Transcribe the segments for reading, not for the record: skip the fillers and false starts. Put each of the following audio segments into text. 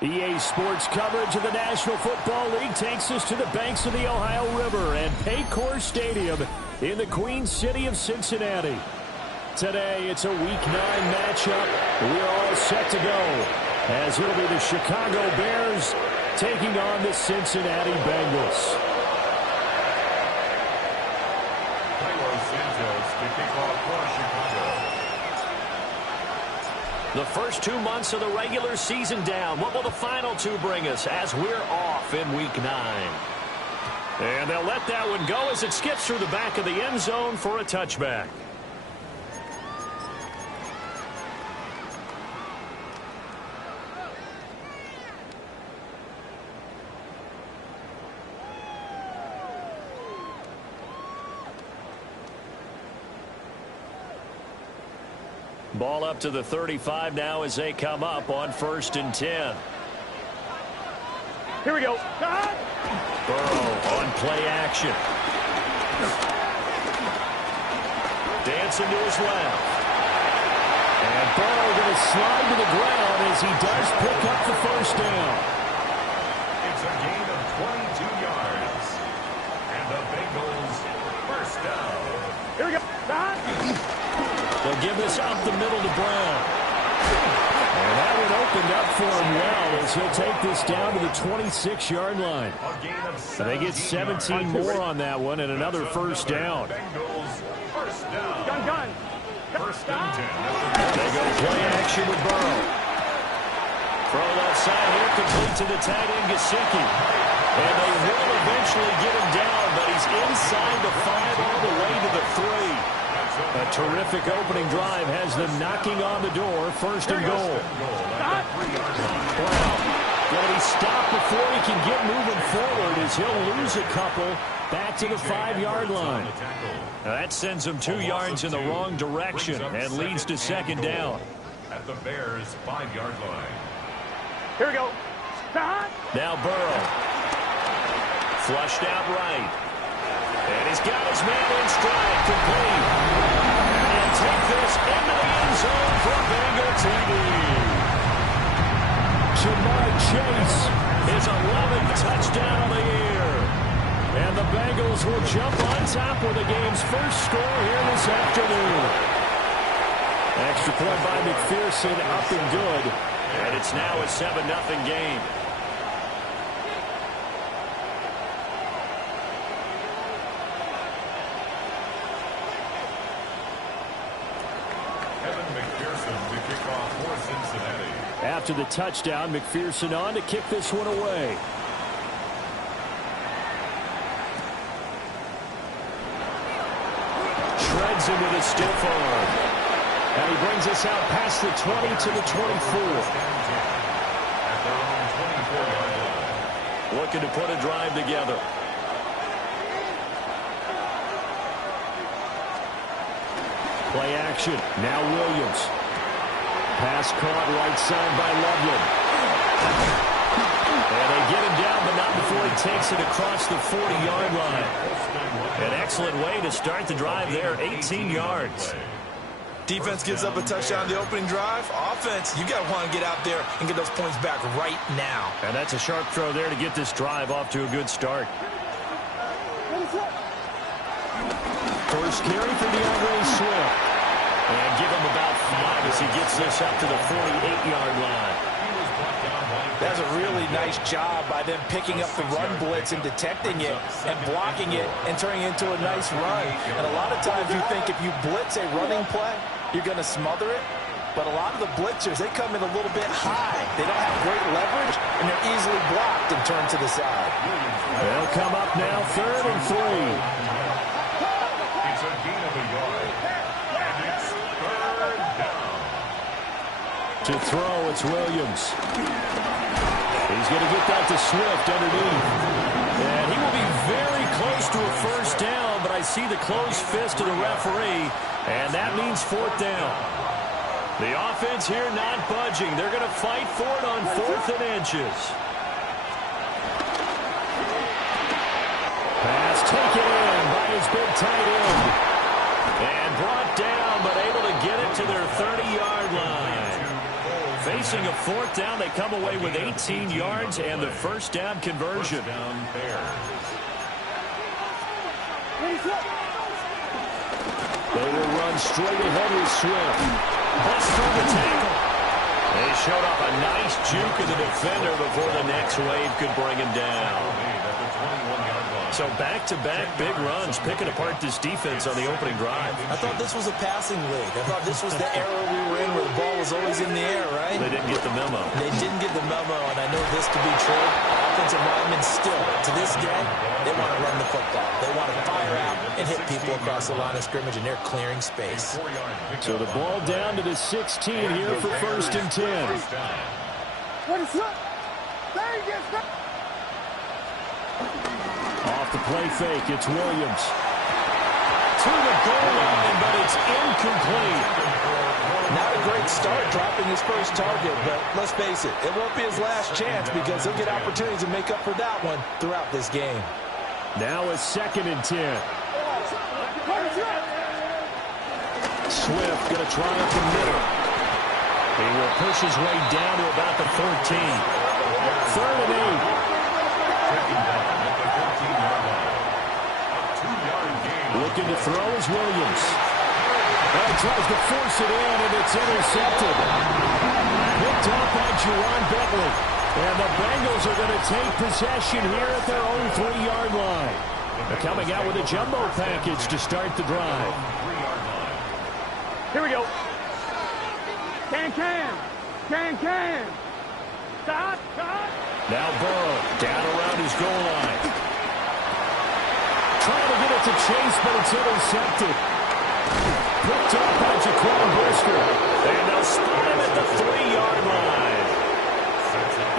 EA Sports coverage of the National Football League takes us to the banks of the Ohio River and Paycor Stadium in the Queen City of Cincinnati. Today, it's a Week 9 matchup. We're all set to go, as it'll be the Chicago Bears taking on the Cincinnati Bengals. The first 2 months of the regular season down. What will the final 2 bring us as we're off in Week 9? And they'll let that one go as it skips through the back of the end zone for a touchback. Ball up to the 35 now as they come up on 1st and 10. Here we go. Burrow on play action. Dancing to his left. And Burrow going to slide to the ground as he does pick up the first down. It's a gain of 22 yards. And the Bengals first down. Here we go. They'll give this up the middle to Brown. And that one opened up for him well as he'll take this down to the 26-yard line. And they get 17 more on that one and another first down. Gun. First and 10. They go play action with Burrow. Throw left side here, complete to the tight end, Gesicki. And they will eventually get him down, but he's inside the 5 all the way to the 3. A terrific opening drive has them knocking on the door. First and goal. Brown. Will he stop before he can get moving forward as he'll lose a couple back to the 5-yard line. Now that sends him 2 yards in the wrong direction and leads to second down. At the Bears' 5-yard line. Here we go. Now Burrow. Flushed out right. And he's got his man in stride, complete. And take this into the end zone for Bengal TD. Jamar Chase, his 11th touchdown of the year. And the Bengals will jump on top with the game's first score here this afternoon. Extra point by McPherson, up and good. And it's now a 7-0 game. After the touchdown, McPherson on to kick this one away. Shreds him with his stiff arm. And he brings us out past the 20 to the 24. Looking to put a drive together. Play action. Now Williams. Pass caught right side by Loveland. And they get him down, but not before he takes it across the 40-yard line. An excellent way to start the drive there, 18 yards. Defense gives up a touchdown the opening drive. Offense, you got to want to get out there and get those points back right now. And that's a sharp throw there to get this drive off to a good start. First carry for DeAndre Swift. And give him about 5 as he gets this up to the 48-yard line. That's a really nice job by them picking up the run blitz and detecting it and blocking it and turning it into a nice run. And a lot of times you think if you blitz a running play, you're going to smother it. But a lot of the blitzers, they come in a little bit high. They don't have great leverage, and they're easily blocked and turned to the side. They'll come up now 3rd and 3. It's a gain of a yard. And it's 3rd To throw, it's Williams. He's going to get that to Swift underneath. And he will be very close to a first down, but I see the closed fist of the referee, and that means fourth down. The offense here not budging. They're going to fight for it on 4th and inches. Pass taken in by his big tight end. And brought down, but able to get it to their 30-yard line. Facing a fourth down, they come away with 18 yards and the first down conversion. They will run straight ahead with Swift. Bust through the tackle. They showed off a nice juke of the defender before the next wave could bring him down. So back-to-back big runs, picking apart this defense on the opening drive. I thought this was a passing league. I thought this was the era we were in where the ball was always in the air, right? They didn't get the memo. They didn't get the memo, and I know this to be true. Offensive linemen still, to this day, they want to run the football. They want to fire out and hit people across the line of scrimmage, and they're clearing space. So the ball down to the 16 here for 1st and 10. What is up? There he gets back. Off the play fake, it's Williams. To the goal line, but it's incomplete. Not a great start dropping his first target, but let's face it, it won't be his last chance because he'll get opportunities to make up for that one throughout this game. Now a 2nd and 10. Swift going to try up the middle. He will push his way down to about the 14. 3rd and 8. Looking to throw is Williams. He tries to force it in, and it's intercepted. Picked up by Juwan Bentley. And the Bengals are going to take possession here at their own 3-yard line. They're coming out with a jumbo package to start the drive. Here we go. Can. Stop. Now Burrow down around his goal line. Trying to get it to Chase, but it's intercepted. Picked up by Jaquan Brisker. And they'll spot him at the 3-yard line.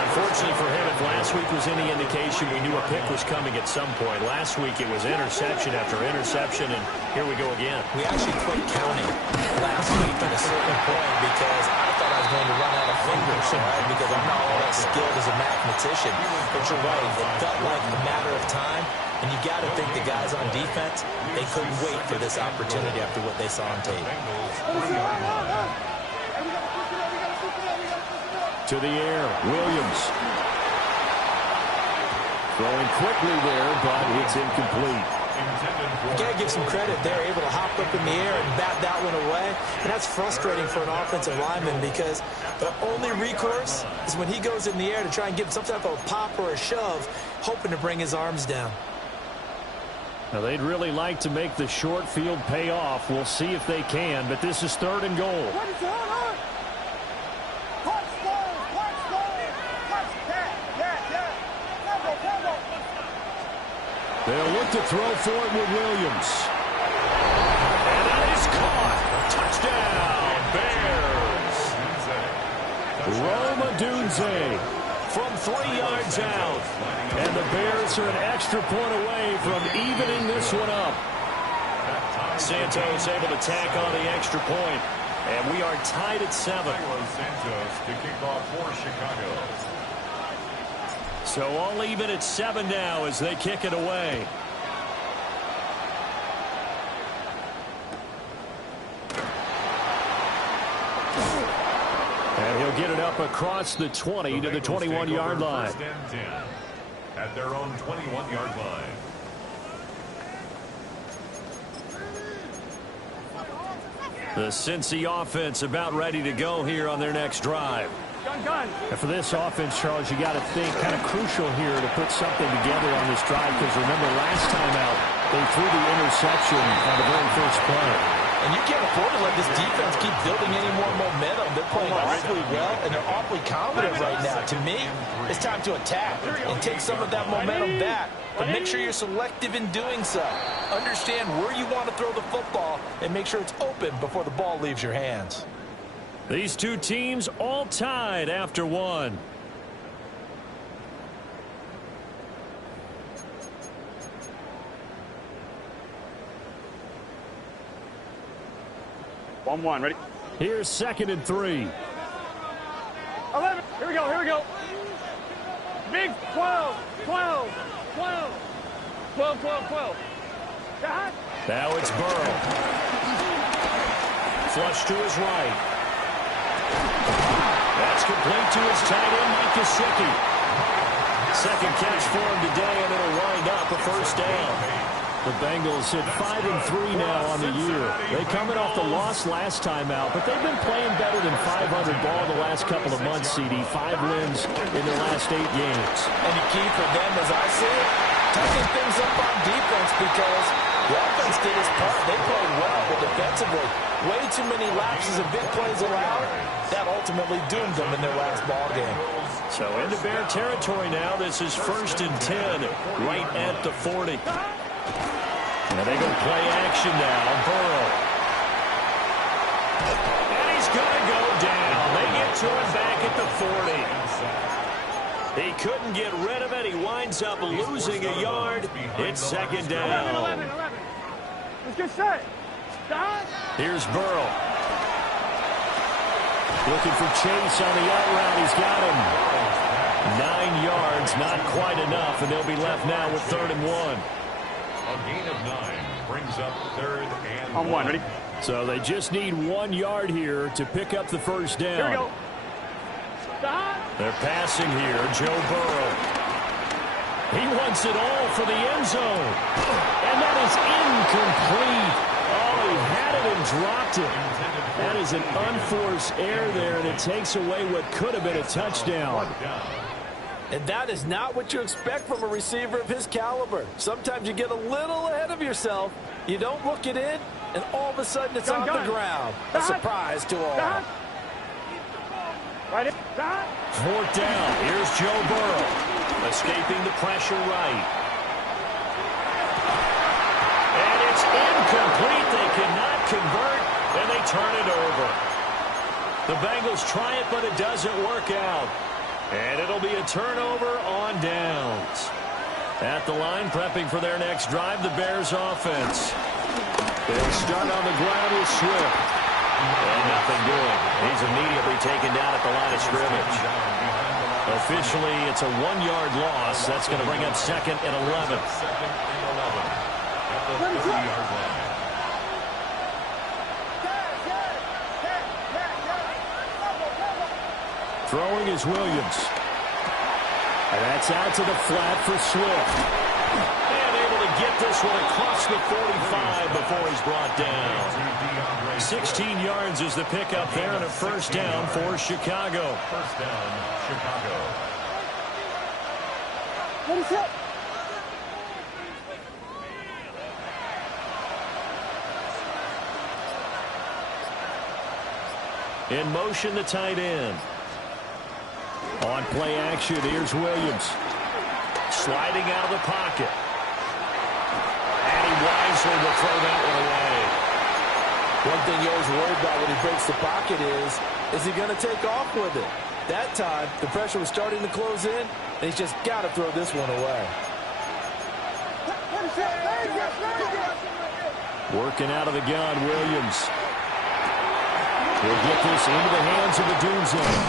Unfortunately for him, if last week was any indication, we knew a pick was coming at some point. Last week it was interception after interception, and here we go again. We actually quit counting last week at a certain point because I thought I was going to run out of fingers, right? Because I'm not all that skilled as a mathematician. But you're right, it felt like a matter of time. And you got to think the guys on defense, they couldn't wait for this opportunity after what they saw on tape. To the air, Williams. Throwing quickly there, but it's incomplete. You got to give some credit. They're able to hop up in the air and bat that one away. And that's frustrating for an offensive lineman because the only recourse is when he goes in the air to try and give some type of a pop or a shove, hoping to bring his arms down. Now, they'd really like to make the short field pay off. We'll see if they can, but this is 3rd and goal. They'll look to throw for it with Williams. And that is caught. Touchdown, Bears. Rome Odunze from 3 yards out. And the Bears are an extra point away from evening this one up. Santos able to tack on the extra point. And we are tied at 7. Santos to kick off for Chicago. So all even at 7 now as they kick it away. And he'll get it up across the 20 to the 21-yard line. At their own 21-yard line. The Cincy offense about ready to go here on their next drive. Gun. And for this offense, Charles, you got to think kind of crucial here to put something together on this drive because remember last time out they threw the interception on the very first play. And you can't afford to let this defense keep building any more momentum. They're playing awfully well, and they're awfully confident right now. To me, it's time to attack and take some of that momentum back. But make sure you're selective in doing so. Understand where you want to throw the football and make sure it's open before the ball leaves your hands. These two teams all tied after one. One, ready? Here's 2nd and 3. 11. Here we go. Big 12. Now it's Burrow. Flush to his right. That's complete to his tight end, Mike Gesicki. Second catch for him today, and it'll wind up a first down. The Bengals hit 5 and 3 now on the year. They coming off the loss last time out, but they've been playing better than 500 ball the last couple of months, CD. 5 wins in their last 8 games. And the key for them, as I see it, tucking things up on defense, because the offense did its part. They played well, but defensively, way too many lapses and big plays allowed. That ultimately doomed them in their last ball game. So into Bear territory now. This is 1st and 10, right at the 40. And they go play action now. Burrow. And he's going to go down. They get to him back at the 40. He couldn't get rid of it. He winds up losing a yard. It's 2nd down. 11. Let's get set. Here's Burrow. Looking for Chase on the out route. He's got him. 9 yards, not quite enough, and they'll be left now with 3rd and 1. A gain of 9 brings up 3rd and 1. On 1, ready? So they just need 1 yard here to pick up the first down. Here we go. They're passing here. Joe Burrow. He wants it all for the end zone. And that is incomplete. Oh, he had it and dropped it. That is an unforced error there, and it takes away what could have been a touchdown. And that is not what you expect from a receiver of his caliber. Sometimes you get a little ahead of yourself. You don't look it in, and all of a sudden it's on the ground. A surprise to all. Right. 4th down. Here's Joe Burrow. Escaping the pressure right. And it's incomplete. They cannot convert, and they turn it over. The Bengals try it, but it doesn't work out. And it'll be a turnover on downs. At the line, prepping for their next drive, the Bears offense. They'll start on the ground with Swift. And nothing doing. He's immediately taken down at the line of scrimmage. Officially, it's a 1-yard loss. That's going to bring up 2nd and 11. At the 30-yard line. Throwing is Williams. And that's out to the flat for Swift. And able to get this one across the 45 before he's brought down. 16 yards is the pickup there, and a first down for Chicago. First down, Chicago. In motion, the tight end. On play action, here's Williams. Sliding out of the pocket. And he wisely will throw that one away. One thing you always worry about when he breaks the pocket is he going to take off with it? That time, the pressure was starting to close in, and he's just got to throw this one away. Working out of the gun, Williams. He'll get this into the hands of the Doom Zone.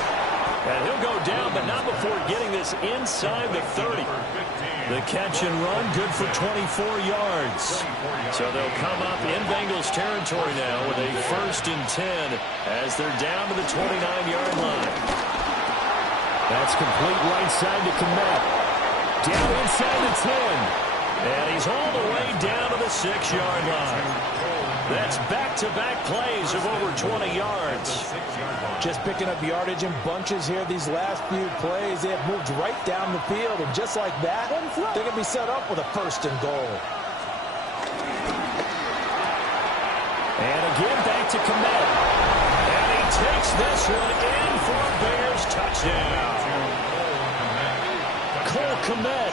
And he'll go down, but not before getting this inside the 30. The catch and run, good for 24 yards. So they'll come up in Bengals territory now with a 1st and 10 as they're down to the 29-yard line. That's complete right side to Komet. Down inside the 10. And he's all the way down to the 6-yard line. That's back-to-back plays of over 20 yards. Just picking up yardage in bunches here these last few plays. They have moved right down the field, and just like that, they're going to be set up with a 1st and goal. And again, back to Komet. And he takes this one in for a Bears touchdown. Cole Komet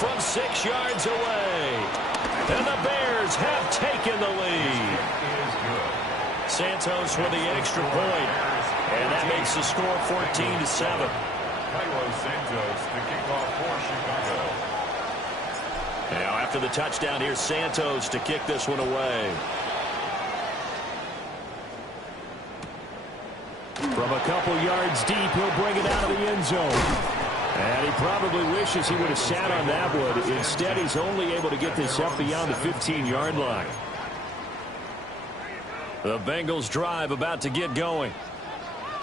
from 6 yards away. And the Bears have taken the lead. Santos with the extra point. And that makes the score 14-7. Cairo Santos to kick off for Chicago. Now after the touchdown, here's Santos to kick this one away. From a couple yards deep, he'll bring it out of the end zone. And he probably wishes he would have sat on that one. Instead, he's only able to get this up beyond the 15-yard line. The Bengals drive about to get going.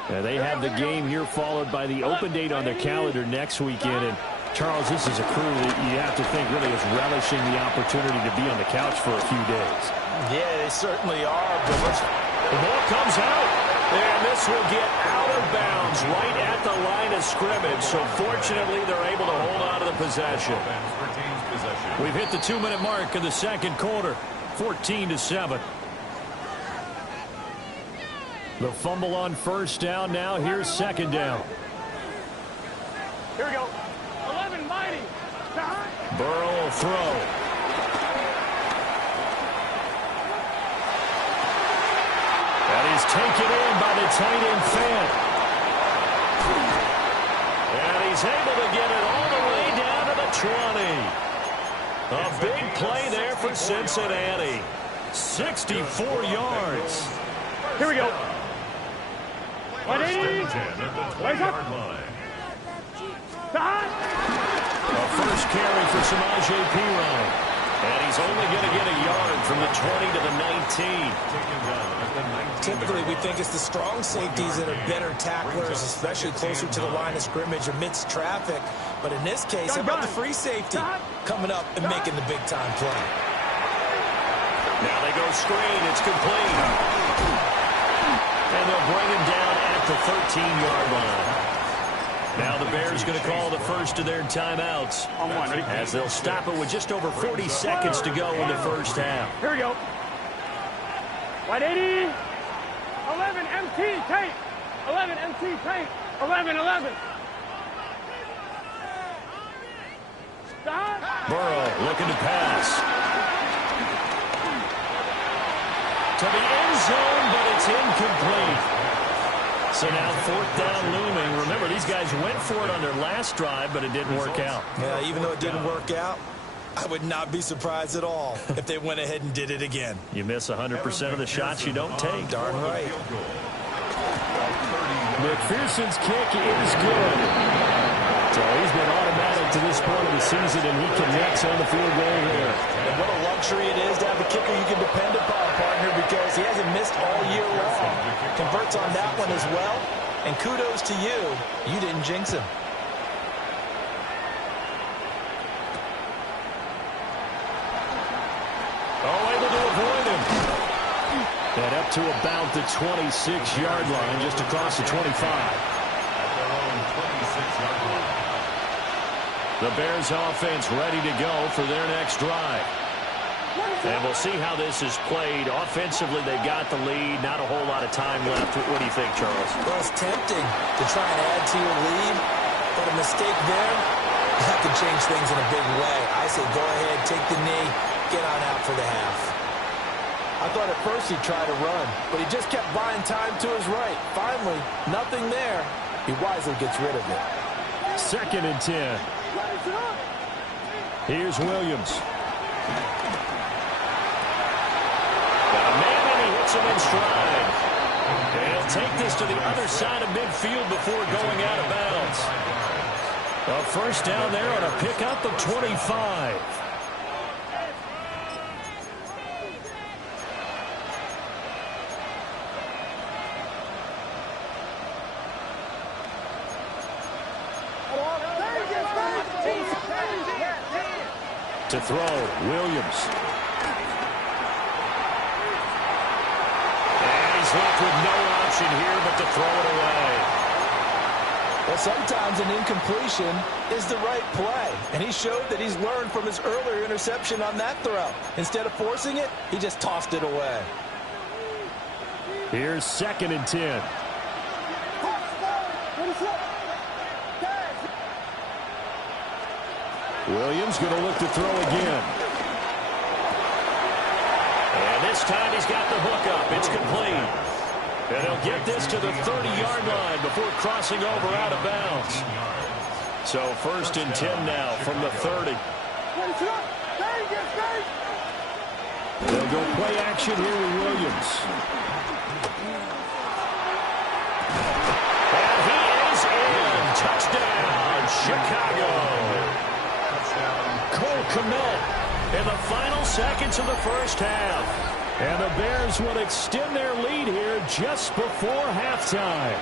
They have the game here followed by the open date on their calendar next weekend. And Charles, this is a crew that you have to think really is relishing the opportunity to be on the couch for a few days. Yeah, they certainly are. But the ball comes out, and this will get out of bounds right at the line of scrimmage. So fortunately, they're able to hold on to the possession. We've hit the 2-minute mark in the second quarter, 14-7. The fumble on first down now. Here's second down. Here we go. 11, mighty. Burrow will throw. And he's taken in by the tight end Fant. And he's able to get it all the way down to the 20. A big play there for Cincinnati. 64 yards. Here we go. 180. At the 20-yard line. A first carry for Samaje Perine. And he's only going to get a yard from the 20 to the 19. Typically, we think it's the strong safeties that are better tacklers, especially closer to the line of scrimmage amidst traffic. But in this case, how about the free safety coming up and making the big-time play? Now they go screen. It's complete. And they'll bring him down at the 13-yard line. Now the Bears going to call the first of their timeouts as they'll stop it with just over 40 seconds to go in the first half. Here we go. 180. 11 MT tape. 11 MT tape. 11. Stop. Burrow looking to pass. To the end zone, but it's incomplete. So now fourth down looming. Remember, these guys went for it on their last drive, but it didn't work out. Yeah, even though it didn't work out, I would not be surprised at all if they went ahead and did it again. You miss 100% of the shots you don't take. Darn right. McPherson's kick is good. So he's been automatic to this point of the season, and he connects on the field goal here. And what a luxury it is to have a kicker you can depend upon, partner, because he hasn't missed all year long. Converts on that one as well. And kudos to you. You didn't jinx him. Oh, able to avoid him. And up to about the 26-yard line, just across the 25. The Bears offense ready to go for their next drive. And we'll see how this is played. Offensively, they've got the lead. Not a whole lot of time left. What do you think, Charles? Well, it's tempting to try and add to your lead, but a mistake there, that could change things in a big way. I say go ahead, take the knee, get on out for the half. I thought at first he'd try to run, but he just kept buying time to his right. Finally, nothing there. He wisely gets rid of it. 2nd and 10. Here's Williams. Got a man, and he hits him in stride. And he'll take this to the other side of midfield before going out of bounds. A first down there on a pickup of 25. To throw, Williams. And he's left with no option here but to throw it away. Well, sometimes an incompletion is the right play, and he showed that he's learned from his earlier interception on that throw. Instead of forcing it, he just tossed it away. Here's 2nd and 10. Williams going to look to throw again. And this time he's got the hook up. It's complete. And they'll get this to the 30-yard line before crossing over out of bounds. So 1st and 10 now from the 30. They'll go play action here with Williams. And he is in. Touchdown, Chicago. Cole Kmet in the final seconds of the first half. And the Bears will extend their lead here just before halftime.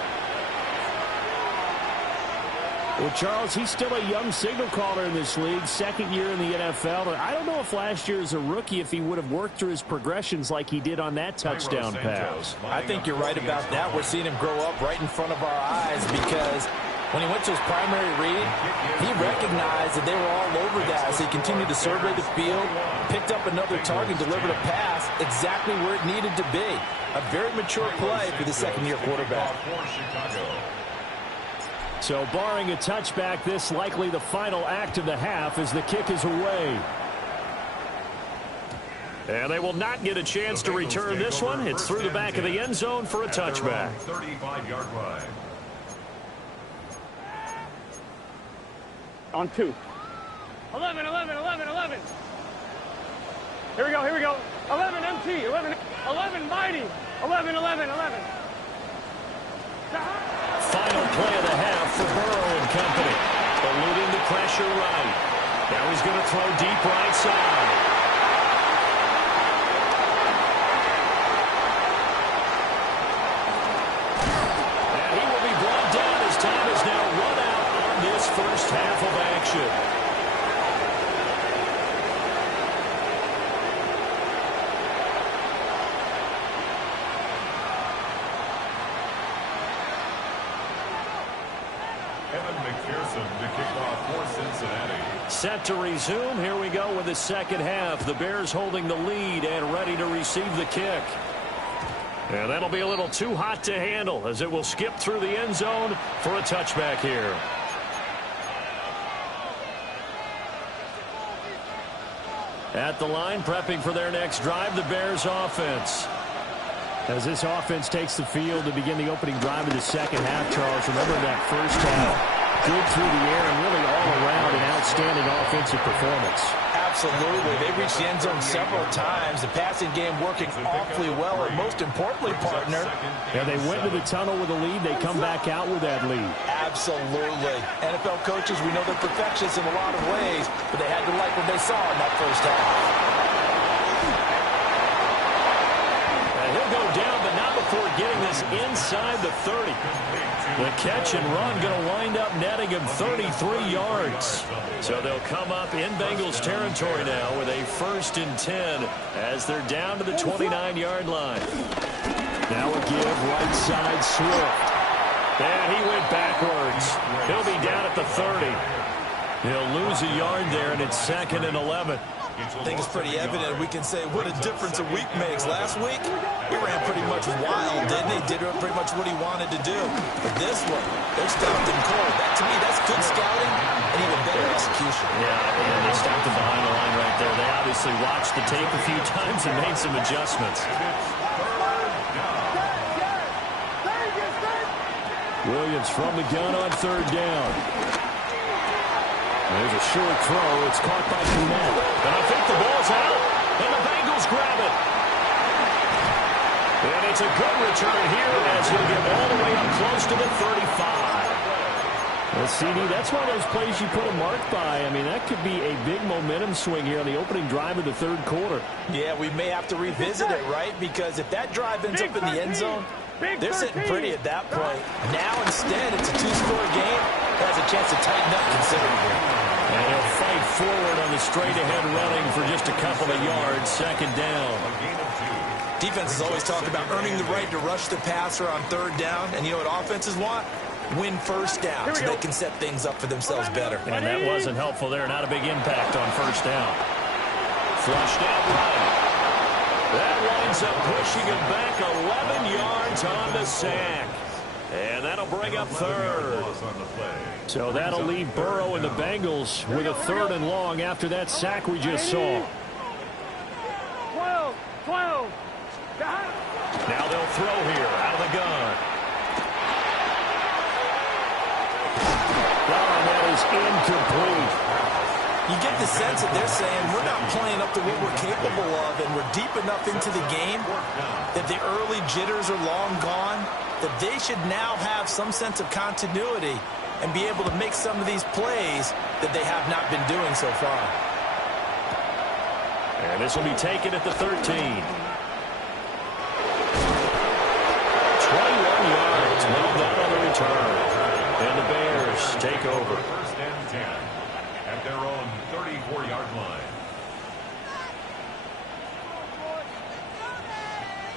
Well, Charles, he's still a young signal caller in this league, 2nd year in the NFL. But I don't know if last year as a rookie, if he would have worked through his progressions like he did on that touchdown pass. I think you're right about that. We're seeing him grow up right in front of our eyes because when he went to his primary read, he recognized that they were all over that as he continued to survey the field, picked up another target, delivered a pass exactly where it needed to be. A very mature play for the 2nd-year quarterback. So barring a touchback, this likely the final act of the half as the kick is away. And they will not get a chance to return this one. It's through the back of the end zone for a touchback. 35-yard line. On 2. 11, 11, 11, 11. Here we go, here we go. 11 MT, 11 mighty. 11, 11, 11. Final play of the half for Burrow and company. Eluding the pressure right. Now he's going to throw deep right side. And he will be brought down as time is now run out on this first half of action. To kick off for Cincinnati. Set to resume. Here we go with the second half. The Bears holding the lead and ready to receive the kick. And that'll be a little too hot to handle as it will skip through the end zone for a touchback here. At the line, prepping for their next drive, the Bears offense. As this offense takes the field to begin the opening drive of the second half, Charles, remember that first half. Good through the air and really all around an outstanding offensive performance. Absolutely. They reached the end zone several times. The passing game working awfully well. And most importantly, partner. Yeah, they went to the tunnel with a lead. They come back out with that lead. Absolutely. NFL coaches, we know they're perfectionists in a lot of ways, but they had to like what they saw in that first half. And he'll go down, but not before getting this inside the 30. The catch and run going to wind up netting him 33 yards. So they'll come up in Bengals territory now with a 1st and 10 as they're down to the 29-yard line. Now a give right side Swift. And he went backwards. He'll be down at the 30. He'll lose a yard there, and it's 2nd and 11. I think it's pretty evident. We can say what a difference a week makes. Last week, he ran pretty much wild, didn't he? Did pretty much what he wanted to do. But this one, they're stopped him cold. That, to me, that's good scouting and even better execution. Yeah, and they stopped him behind the line right there. They obviously watched the tape a few times and made some adjustments. Williams from the gun on 3rd down. There's a short throw. It's caught by Kmet. And I think the ball's out. And the Bengals grab it. And it's a good return here as he'll get all the way up close to the 35. Well, CD, that's one of those plays you put a mark by. I mean, that could be a big momentum swing here on the opening drive of the 3rd quarter. Yeah, we may have to revisit it, right? Because if that drive ends up in the end zone, they're sitting pretty at that point. Now, instead, it's a 2-score game. Has a chance to tighten up considerably. And he'll fight forward on the straight-ahead running for just a couple of yards. 2nd down. Defenses always talk about earning the right to rush the passer on 3rd down. And you know what offenses want? Win 1st down so they can set things up for themselves better. And that wasn't helpful there. Not a big impact on 1st down. Flushed out right. That winds up pushing him back 11 yards on the sack. And that'll bring up 3rd. So that'll leave Burrow and the Bengals with a 3rd and long after that sack we just saw. 12. Now they'll will throw here out of the gun. Oh, and that is incomplete. You get the sense that they're saying we're not playing up to what we're capable of, and we're deep enough into the game that the early jitters are long gone, that they should now have some sense of continuity and be able to make some of these plays that they have not been doing so far. And this will be taken at the 13. 21 yards. Well done on the return. And the Bears take over. First and 10 at their own 34-yard line.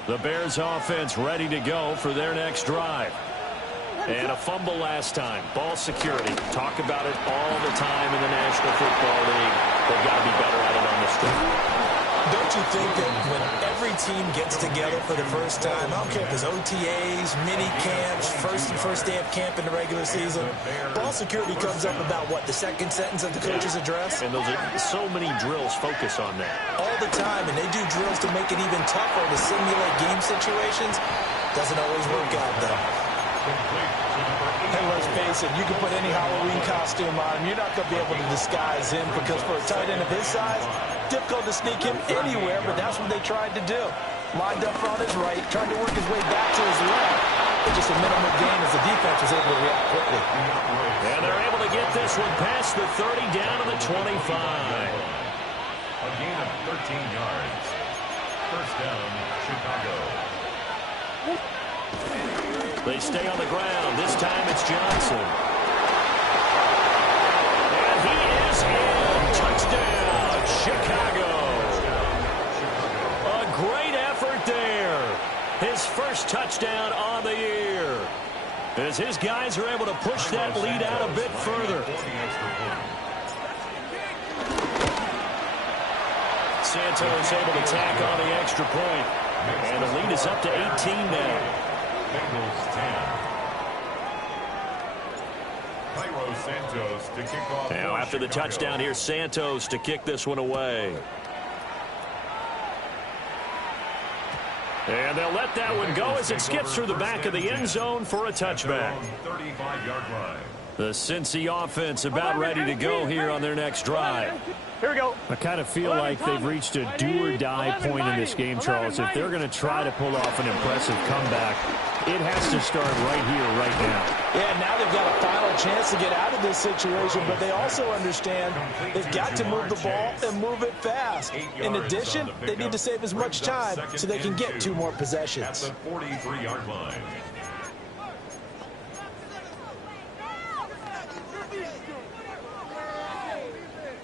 The Bears offense ready to go for their next drive. And a fumble last time. Ball security. Talk about it all the time in the National Football League. They've got to be better at it on this drive. Don't you think that when every team gets together for the first time, I don't care if it's OTAs, mini camps, first day of camp in the regular season, ball security comes up about what, the second sentence of the coach's address? And those are so many drills focus on that. All the time, and they do drills to make it even tougher to simulate game situations. Doesn't always work out, though. And let's face it, you can put any Halloween costume on him. You're not going to be able to disguise him because for a tight end of his size, difficult to sneak him anywhere, but that's what they tried to do. Lined up on his right, tried to work his way back to his left, but just a minimal gain as the defense was able to react quickly. And they're able to get this one past the 30 down to the 25. A gain of 13 yards. First down, Chicago. They stay on the ground. This time it's Johnson. And he is in. Touchdown, Chicago. A great effort there. His first touchdown on the year. As his guys are able to push that lead out a bit further. Santos able to tack on the extra point. And the lead is up to 18 now. Bengals 10. Cairo Santos to kick off. Now after the touchdown, here's Santos to kick this one away. And they'll let that one go as it skips through the back of the end zone for a touchback. 35-yard line. The Cincy offense about ready to go here on their next drive. Here we go. I kind of feel like they've reached a do-or-die point in this game, Charles. If they're going to try to pull off an impressive comeback, it has to start right here, right now. Yeah, now they've got a final chance to get out of this situation, but they also understand they've got to move the ball and move it fast. In addition, they need to save as much time so they can get 2 more possessions. At the 43-yard line.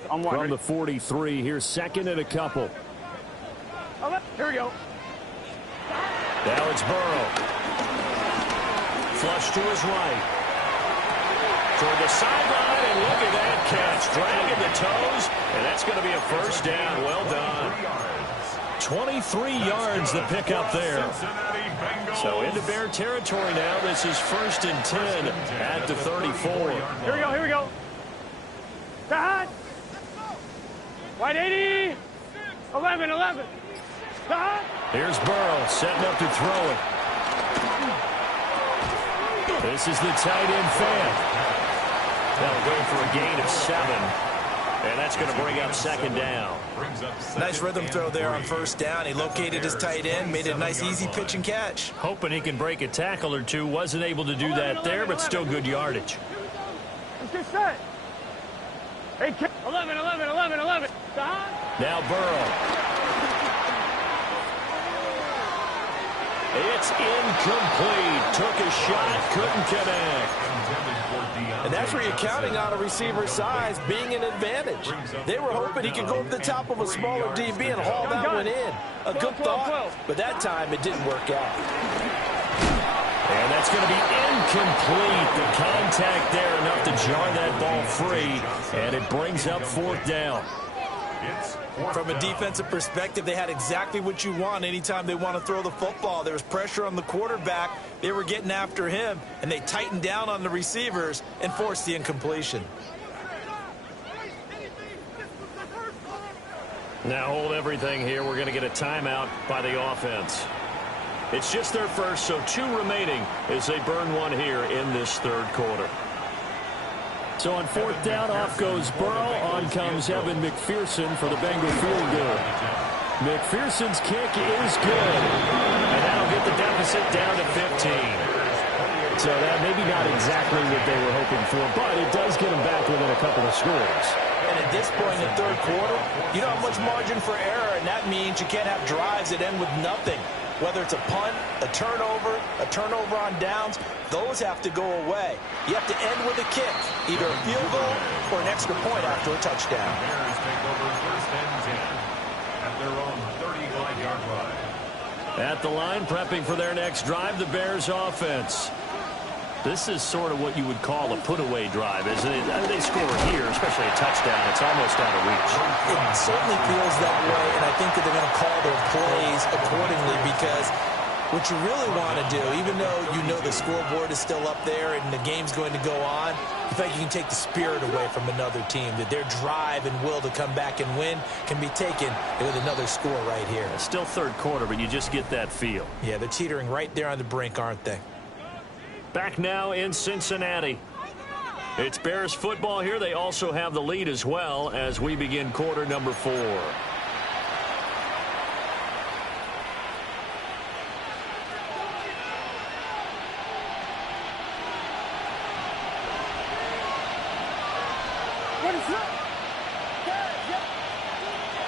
From the 43, here's second and a couple. Here we go. Now it's Burrow. Flush to his right. Toward the sideline, and look at that catch. Dragging the toes, and that's going to be a first down. Well done. 23 yards the pick up there. So into Bear territory now. This is first and 10 at the 34. Here we go, here we go. Cut. Wide 80. 11, 11. Cut. Here's Burrow setting up to throw it. This is the tight end fan. They'll go for a gain of 7. And that's going to bring up second down. Nice rhythm throw there on first down. He located his tight end, made it a nice easy pitch and catch. Hoping he can break a tackle or two. Wasn't able to do that there, but still good yardage. Let's get set. Hey, 11, 11, 11, 11. Now Burrow. It's incomplete. Took a shot, couldn't connect. And that's where you're counting on a receiver's size being an advantage. They were hoping he could go over the top of a smaller DB and haul that one in. A good thought, but that time it didn't work out. And that's going to be incomplete. The contact there enough to jar that ball free, and it brings up fourth down. From a defensive perspective, they had exactly what you want anytime they want to throw the football. There was pressure on the quarterback. They were getting after him, and they tightened down on the receivers and forced the incompletion. Now hold everything here. We're going to get a timeout by the offense. It's just their first, so 2 remaining as they burn one here in this third quarter. So on 4th down, off goes Burrow. On comes Evan McPherson for the Bengal field goal. McPherson's kick is good. And that'll get the deficit down to 15. So that maybe not exactly what they were hoping for, but it does get them back within a couple of scores. And at this point in the third quarter, you don't have much margin for error, and that means you can't have drives that end with nothing. Whether it's a punt, a turnover on downs, those have to go away. You have to end with a kick, either a field goal or an extra point after a touchdown. Bears take over 1st and 10 at their own 35-yard line. At the line, prepping for their next drive, the Bears offense. This is sort of what you would call a put-away drive, isn't it? I mean, they score here, especially a touchdown. It's almost out of reach. It certainly feels that way, and I think that they're going to call their plays accordingly, because what you really want to do, even though you know the scoreboard is still up there and the game's going to go on, in fact, you can take the spirit away from another team, that their drive and will to come back and win can be taken with another score right here. It's still third quarter, but you just get that feel. Yeah, they're teetering right there on the brink, aren't they? Back now in Cincinnati. It's Bears football here. They also have the lead as well as we begin quarter number 4.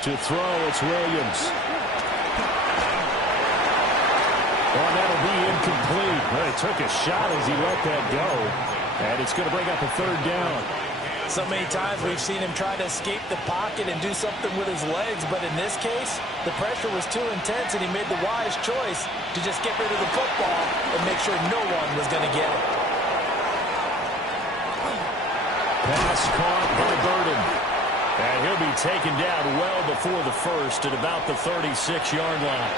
To throw, it's Williams. Oh, that'll be incomplete. Well, he took a shot as he let that go. And it's going to bring up a 3rd down. So many times we've seen him try to escape the pocket and do something with his legs, but in this case, the pressure was too intense, and he made the wise choice to just get rid of the football and make sure no one was going to get it. Pass caught by Burden. And he'll be taken down well before the first at about the 36-yard line.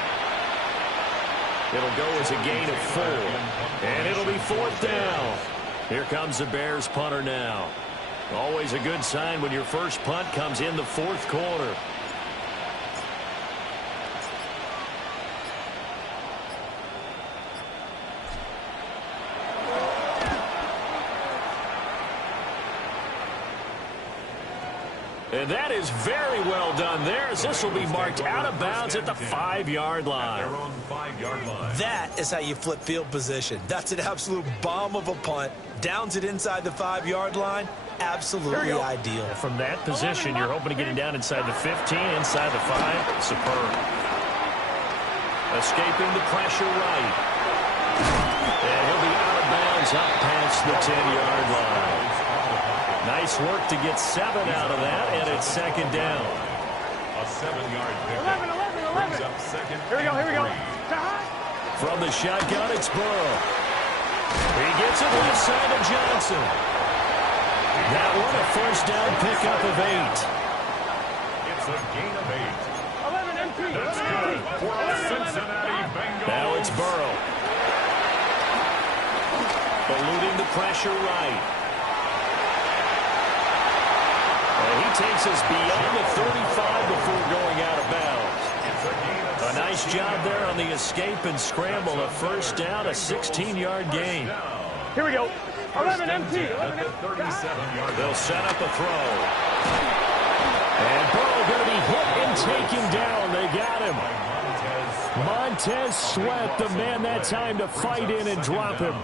It'll go as a gain of 4. And it'll be 4th down. Here comes the Bears punter now. Always a good sign when your first punt comes in the 4th quarter. And that is very well done there, as this will be marked out of bounds at the 5-yard line. Their own 5-yard line. That is how you flip field position. That's an absolute bomb of a punt. Downs it inside the 5-yard line. Absolutely ideal. From that position, you're hoping to get him down inside the 15, inside the 5. Superb. Escaping the pressure right. And he'll be out of bounds up past the 10-yard line. Nice work to get 7 out of that, and it's 2nd down. A 7-yard pickup. 11. Brings up 2nd. Here we go. From the shotgun, it's Burrow. He gets it left side to Johnson. That one a 1st down pickup of 8. It's a gain of 8. 11 MT. That's good for the Cincinnati Bengals. Now it's Burrow. Eluding the pressure right. And he takes us beyond the 35 before going out of bounds. A nice job there on the escape and scramble. A 1st down, a 16-yard gain. Here we go. 11 MT. 11 They'll set up a throw. And Burrow going to be hit and taken down. They got him. Montez Sweat, the man that time to fight in and drop him.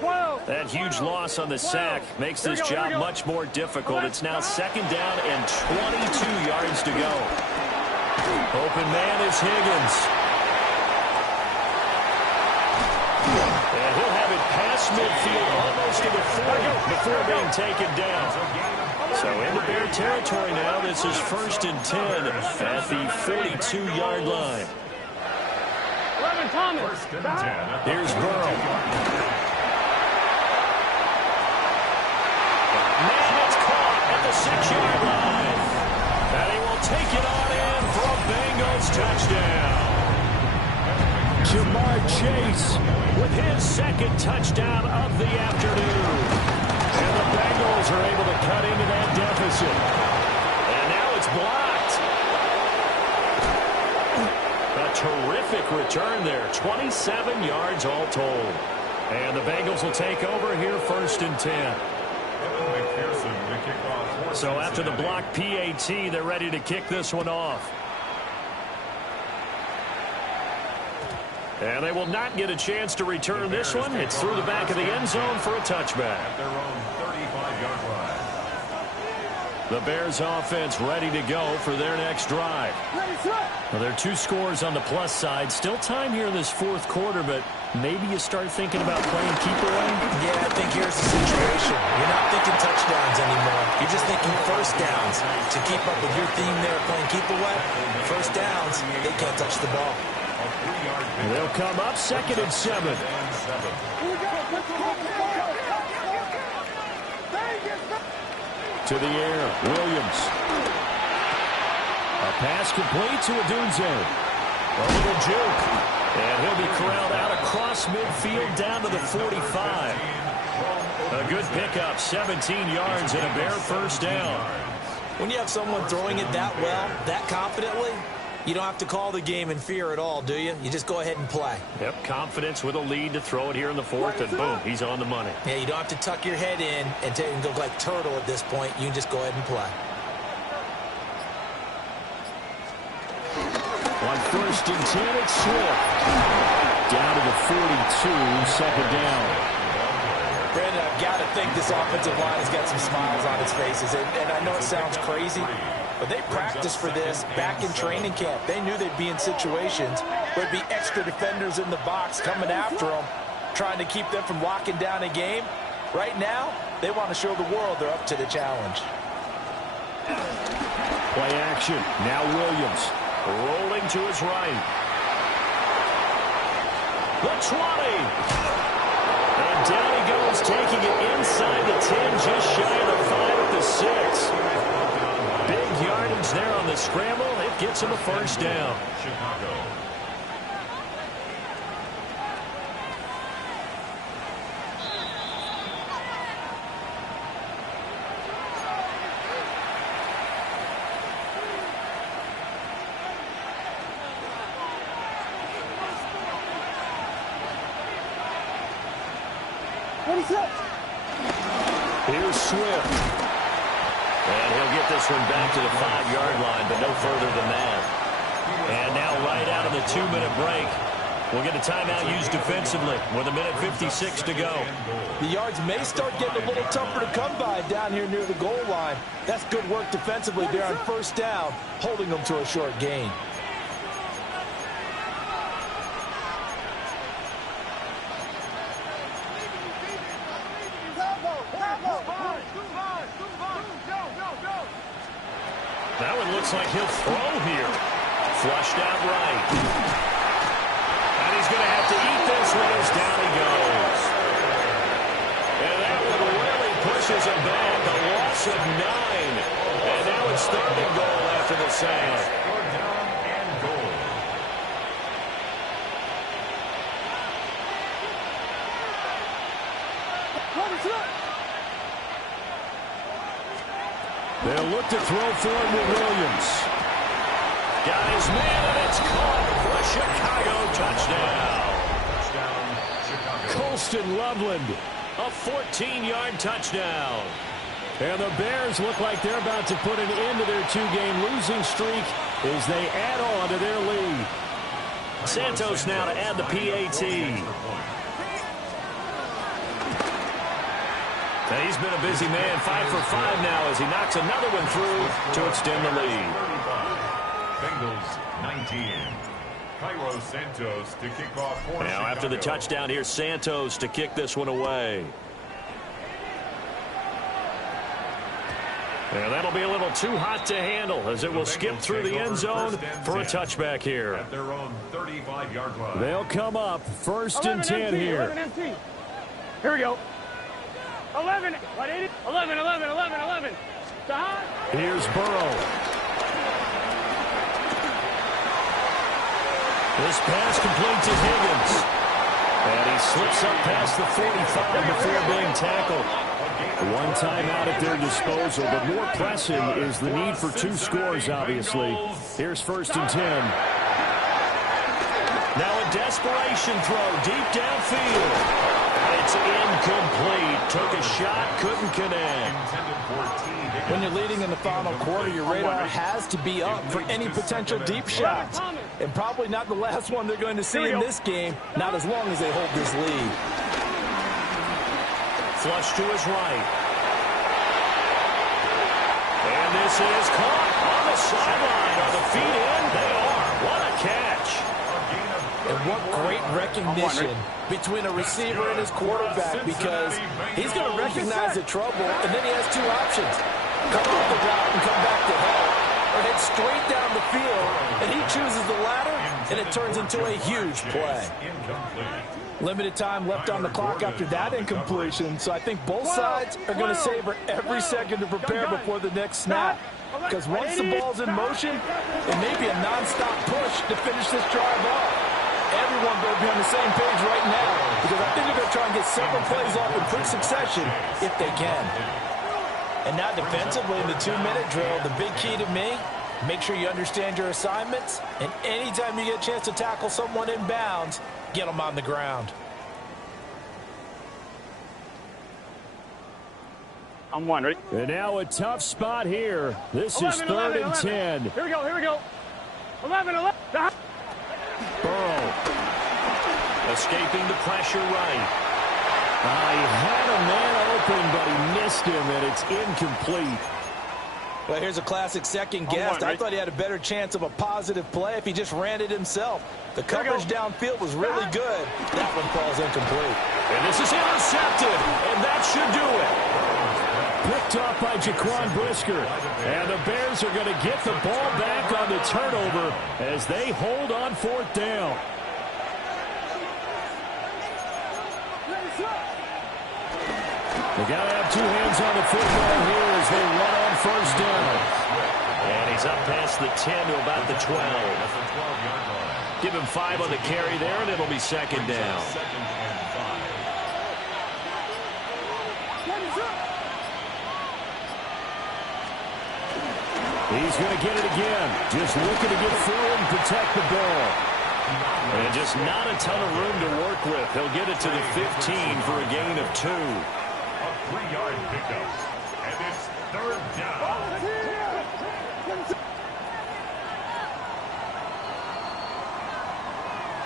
12. That huge loss on the sack makes this job much more difficult. It's now 2nd down and 22 yards to go. Open man is Higgins. And he'll have it past midfield, almost to the 40 before being taken down. So into Bear territory now. This is 1st and 10 at the 42-yard line. 11 Thomas. Here's Burrow. Now it's caught at the 6-yard line. And he will take it on in for a Bengals touchdown. Jamar Chase with his 2nd touchdown of the afternoon. And the Bengals are able to cut into that deficit. And now it's blocked. A terrific return there. 27 yards all told. And the Bengals will take over here 1st and 10. So after the block PAT, they're ready to kick this one off. And they will not get a chance to return this one. It's through the back of the end zone for a touchback. At their own 35-yard line. The Bears offense ready to go for their next drive. Well, there are 2 scores on the plus side. Still time here in this 4th quarter, but maybe you start thinking about playing keep away? Yeah, I think here's the situation. You're not thinking touchdowns anymore. You're just thinking first downs. To keep up with your theme there, playing keep away, first downs, they can't touch the ball. They'll come up 2nd and 7. To the air, Williams. A pass complete to Odunze. A little juke. And he'll be corralled out across midfield down to the 45. A good pickup, 17 yards and a Bear first down. When you have someone throwing it that well, that confidently, you don't have to call the game in fear at all, do you? You just go ahead and play. Yep, confidence with a lead to throw it here in the 4th, and boom, he's on the money. Yeah, you don't have to tuck your head in and go like turtle at this point. You can just go ahead and play. On 1st and 10, it's Swift. Down to the 42, 2nd down. Brandon, I've got to think this offensive line has got some smiles on its faces. And I know it sounds crazy, but they practiced for this back in training camp. They knew they'd be in situations where there'd be extra defenders in the box coming after them, trying to keep them from locking down a game. Right now, they want to show the world they're up to the challenge. Play action. Now Williams rolling to his right. The 20. And down he goes, taking it inside the 10, just shy of the 5 at the 6. Big yardage there on the scramble. It gets him a first down. Chicago. Here's Swift. And he'll get this one back to the 5-yard line, but no further than that. And now right out of the 2-minute break, we'll get a timeout used defensively with 1:56 to go. The yards may start getting a little tougher to come by down here near the goal line. That's good work defensively there on first down, holding them to a short gain. That one looks like he'll throw here. Flushed out right. And he's going to have to eat this one as down he goes. And that one really pushes him back. A loss of 9. And now it's 3rd and goal after the sack. Third down and goal. They'll look to throw for it with Williams. Got his man, and it's caught for a Chicago touchdown. Touchdown, Chicago. Colston Loveland, a 14-yard touchdown. And the Bears look like they're about to put an end to their 2-game losing streak as they add on to their lead. Santos now to add the PAT. And he's been a busy man, 5 for 5 now as he knocks another one through to extend the lead. Bengals 19. Cairo Santos to kick off for Now after the touchdown, here's Santos to kick this one away. And that'll be a little too hot to handle as it will skip through the end zone for a touchback here. At their own 35-yard line. They'll come up 1st and 10 here. 11 empty. Here we go. 11, 11, 11, 11, 11. Here's Burrow. This pass complete to Higgins. And he slips up past the 45 before being tackled. One timeout at their disposal, but more pressing is the need for 2 scores, obviously. Here's 1st and 10. Now a desperation throw deep downfield. It's incomplete. Took a shot, couldn't connect. When you're leading in the final quarter, your radar has to be up for any potential deep shots. And probably not the last one they're going to see in this game, not as long as they hold this lead. Flush to his right. And this is caught on the sideline. Are the feet in? They are. What a catch. And what great recognition between a receiver and his quarterback, because he's going to recognize the trouble, and then he has two options. Come off the route and come back to help, or head straight down the field, and he chooses the latter, and it turns into a huge play. Limited time left on the clock after that incompletion, so I think both sides are going to savor every second to prepare before the next snap. Because once the ball's in motion, it may be a nonstop push to finish this drive off. Everyone better be on the same page right now, because I think they're going to try and get several plays off in quick succession if they can. And now defensively in the 2-minute drill, the big key to me, make sure you understand your assignments, and anytime you get a chance to tackle someone in bounds, get them on the ground. I'm one, ready? And now a tough spot here. This is 3rd and 10. Here we go, here we go. 11. Burrow escaping the pressure right. He had a man open, but he missed him, and it's incomplete. Well, here's a classic second guess. I thought he had a better chance of a positive play if he just ran it himself. The coverage downfield was really good. That one falls incomplete. And this is intercepted, and that should do it. Picked off by Jaquan Brisker. And the Bears are going to get the ball back on the turnover as they hold on 4th down. They got to have two hands on the football here as they run on 1st down. And he's up past the 10 to about the 12. Give him 5 on the carry there, and it'll be 2nd down. He's going to get it again. Just looking to get forward and protect the ball. And just not a ton of room to work with. He'll get it to the 15 for a gain of 2. A 3-yard pickup. And it's 3rd down.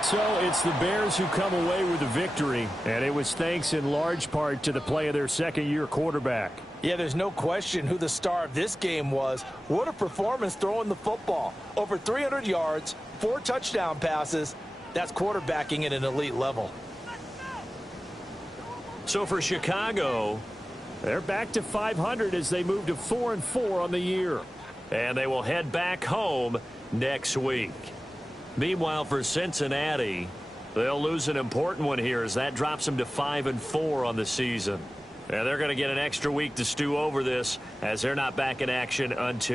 So it's the Bears who come away with the victory. And it was thanks in large part to the play of their second-year quarterback. Yeah, there's no question who the star of this game was. What a performance throwing the football. Over 300 yards, 4 touchdown passes. That's quarterbacking at an elite level. So for Chicago, they're back to 500 as they move to 4-4 on the year. And they will head back home next week. Meanwhile, for Cincinnati, they'll lose an important one here as that drops them to 5-4 on the season. And they're going to get an extra week to stew over this as they're not back in action until